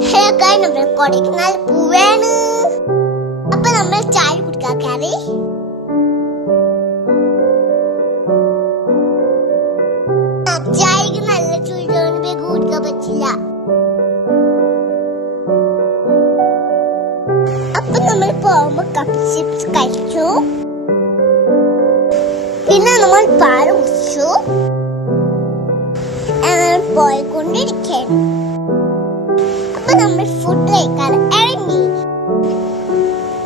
നമ്മൾ കൊടൈക്കനാൽ പോവാണ്. അപ്പൊ നമ്മൾ ചായ കുടിക്കാറ്. ചായക്ക് നല്ല ചൂടോണ്ട് കുടിക്കാൻ പറ്റില്ല. അപ്പൊ നമ്മൾ പോകുമ്പോ കപ്പ് ചിപ്സ് കഴിച്ചു. പിന്നെ നമ്മൾ പാല് കുടിച്ചു. പോയിക്കൊണ്ടിരിക്കുകയാണ്. അപ്പൊ നമ്മൾ ഫുഡ് കഴിക്കാൻ ഇറങ്ങി.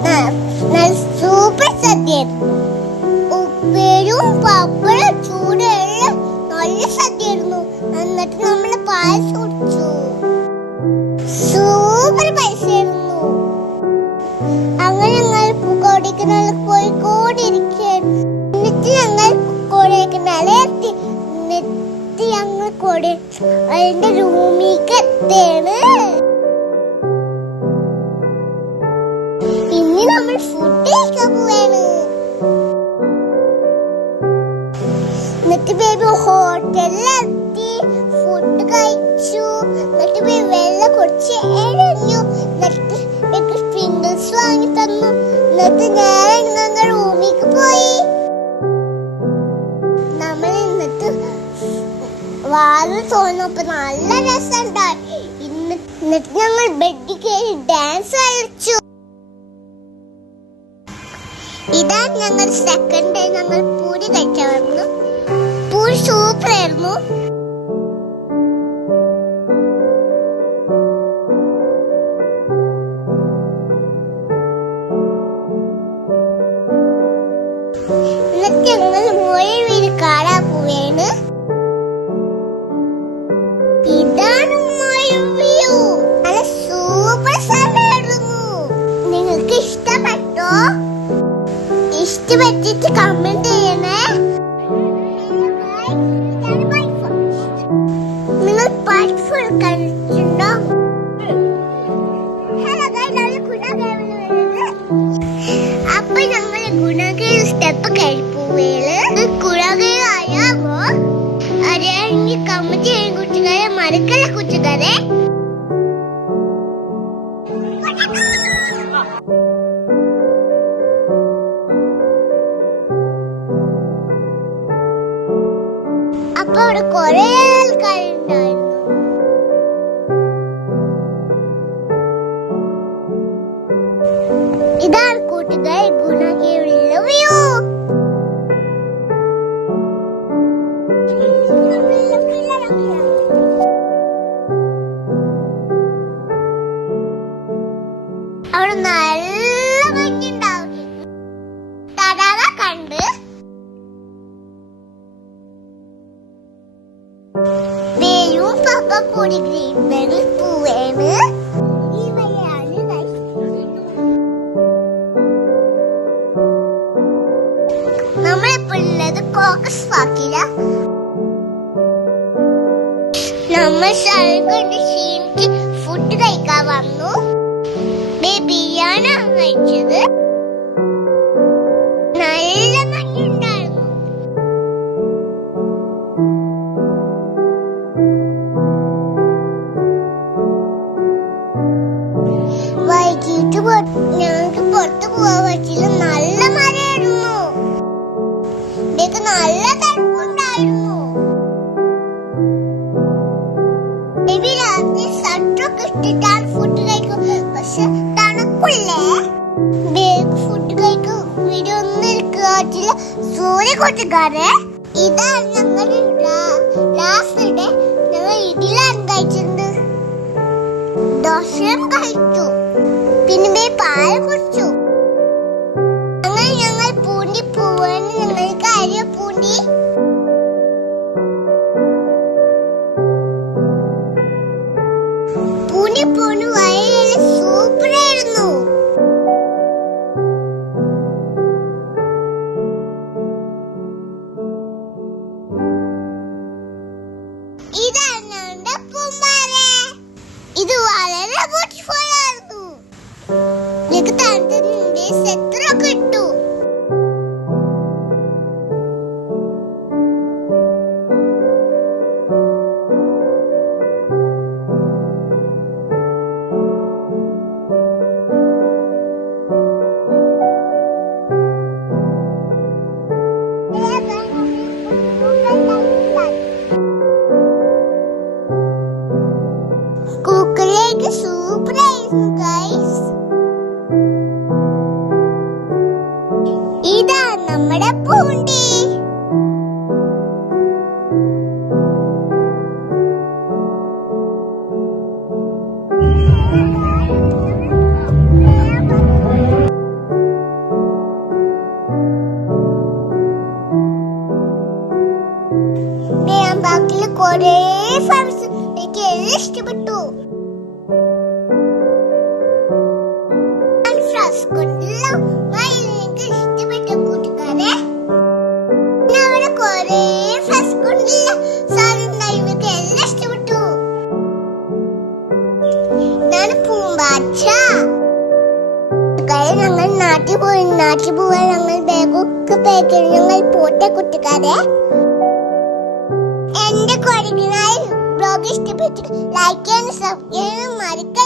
നല്ല സൂപ്പർ സദ്യയായിരുന്നു. ഉപ്പേരും പപ്പടം ചൂടുള്ള നല്ല സദ്യയായിരുന്നു. എന്നിട്ട് നമ്മൾ പായസം കുടിച്ചു. സൂപ്പർ പൈസയായിരുന്നു. അങ്ങനെ ഞങ്ങൾ കൊടൈക്കനാൽ പോയിക്കൊണ്ടിരിക്കുകയാണ്. എന്നിട്ട് ഞങ്ങൾ കൊടൈക്കനാലിൽ എത്തി. ഞങ്ങൾ അതിന്റെ റൂമിലേക്ക് എത്തേണ്. ഇനി നമ്മൾ ഫുഡ് കഴിക്കാൻ പോവാണ്. എന്നിട്ട് ബേബി ഹോട്ടലിലെത്തി ഫുഡ് കഴിച്ചു. എന്നിട്ട് ബേബി വെള്ളം കുറച്ച് എറിഞ്ഞു. എന്നിട്ട് ബേബി സ്പ്രിംഗിൾസ് വാങ്ങി തന്നു. എന്നിട്ട് ഞാൻ ഞങ്ങൾ റൂമിലേക്ക് പോയി. നമ്മൾ എന്നിട്ട് വാല് തോന്നപ്പോ നല്ല രസമുണ്ടായി. എന്നിട്ട് ഞങ്ങൾ ബെഡിൽ കയറി ഡാൻസ് കളിച്ചു. ഇതാണ് ഞങ്ങൾ സെക്കൻഡ് ഡേ ഞങ്ങൾ പൂരി കഴിക്കാൻ വന്നു. പൂരി സൂപ്പർ ആയിരുന്നു. എന്നിട്ട് ഞങ്ങൾ മോയെ വീട് കാണാൻ പോവുകയാണ്. ഇതാണ് വ്യൂ. നല്ല സൂപ്പർ സ്ഥലമായിരുന്നു. നിങ്ങൾക്ക് ഇഷ്ടപ്പെട്ടോ? ഇഷ്ടപ്പെട്ടിട്ട് കമന്റ് ചെയ്യണേ. നിങ്ങൾ പാട്ട് ഫുൾ കണ്ടിട്ടുണ്ടോ? അപ്പൊ ഞങ്ങൾ ഗുണകേവ് സ്റ്റെപ്പ് കഴിപ്പോവേല് ഗുണകേവ് ആയാമോ അറിയാമെങ്കിൽ കമന്റ് ചെയ്യാൻ കൂട്ടുകാരെ മറക്കല്ല കൂട്ടുകാരെ. അപ്പൊ അവിടെ കുറെ ആൾക്കാരുണ്ടായിരുന്നു. ഇതാണ് കൂട്ടുകാരെ ഗുണകേവിലുള്ള വ്യൂ. അവിടെ നല്ല ഭംഗിയുണ്ടാവും. തടാക കണ്ട് വേയും പപ്പ കൂടി ഗ്രീൻ ബെറിൽ പോവാണ്. നമ്മളിപ്പോ ഉള്ളത് കോക്കസ് പാർക്കില. നമ്മൾ സ്ഥലം കൊണ്ട് ക്ഷീണിച്ച് ഫുഡ് കഴിക്കാൻ വന്നു. ബിരിയാണി കഴിച്ചത്. നല്ല ഭംഗിയുണ്ടായിരുന്നു. വൈകിട്ട് ഞങ്ങൾക്ക് പുറത്ത് പോവാൻ പറ്റില്ല. നല്ല മഴയായിരുന്നു. ഇതൊക്കെ നല്ല തണുപ്പുണ്ടായിരുന്നു. ബേബി രാത്രി സട്ടൊക്കെ ഇട്ടിട്ടാണ് ഫുഡ് കഴിക്കും. പക്ഷെ തണുപ്പില്ലേ? ബേബി ഫുഡ് കഴിക്കും. വീഡിയോ ഒന്നും എടുക്കാറ്റില്ല. സൂര്യ കൂട്ടുകാരെ ഇതാണ് ഞങ്ങൾ ലാസ്റ്റ് ഡേ. ഞങ്ങൾ ഇതിലാണ് കഴിച്ചിട്ടുണ്ട്. ദോശയും കഴിച്ചു. പിന്നെ പാല് കുടിച്ചു. അങ്ങനെ ഞങ്ങൾ പൂണ്ടി പോവാൻ ഞങ്ങൾക്ക് അരിയ പൂണ്ടി. പൂണ്ടി പോണു വളരെ സൂപ്പർ ആയിരുന്നു. ഇതാണ് ഞങ്ങളുടെ പൂമ്പാറ. ഇത് വളരെ ബ്യൂട്ടിഫുൾ ആയിരുന്നു. എനിക്ക് തണുത്തതിന്റെ സെറ്ററൊക്കെ ഇട്ടു. കുക്കറിലേക്ക് സൂപ്പർ ആയിരുന്നു ഗൈസ്. ഇതാ നമ്മുടെ പൂണ്ടി. ബാക്കിൽ കൊറേ ഫ്ലവേഴ്സ് എനിക്ക് എല്ലാം ഇഷ്ടപ്പെട്ടു. ഫ്ലവേഴ്സ് കൊണ്ടെല്ലാം എനിക്ക് ഇഷ്ടപ്പെട്ടു കൂട്ടുകാരെ. അവിടെ കൊറേ ഫ്ലവേഴ്സ് കൊണ്ടെല്ലാം സാധനം ഇവർക്ക് എല്ലാം ഇഷ്ടപ്പെട്ടു. ഞാൻ പൂമ്പാറ്റ. ഞങ്ങൾ നാട്ടിൽ പോവാൻ ഞങ്ങൾ ബാഗൊക്കെ പാക്ക് ചെയ്ത് ഞങ്ങൾ പോട്ടെ കൂട്ടുകാരെ. എന്റെ കൊറിയനായി ബ്ലോഗ് ഇഷ്ടപ്പെട്ടു ലൈക്ക് ചെയ്യാനും സബ്സ്ക്രൈബ് ചെയ്യാനും മറക്കരുത്.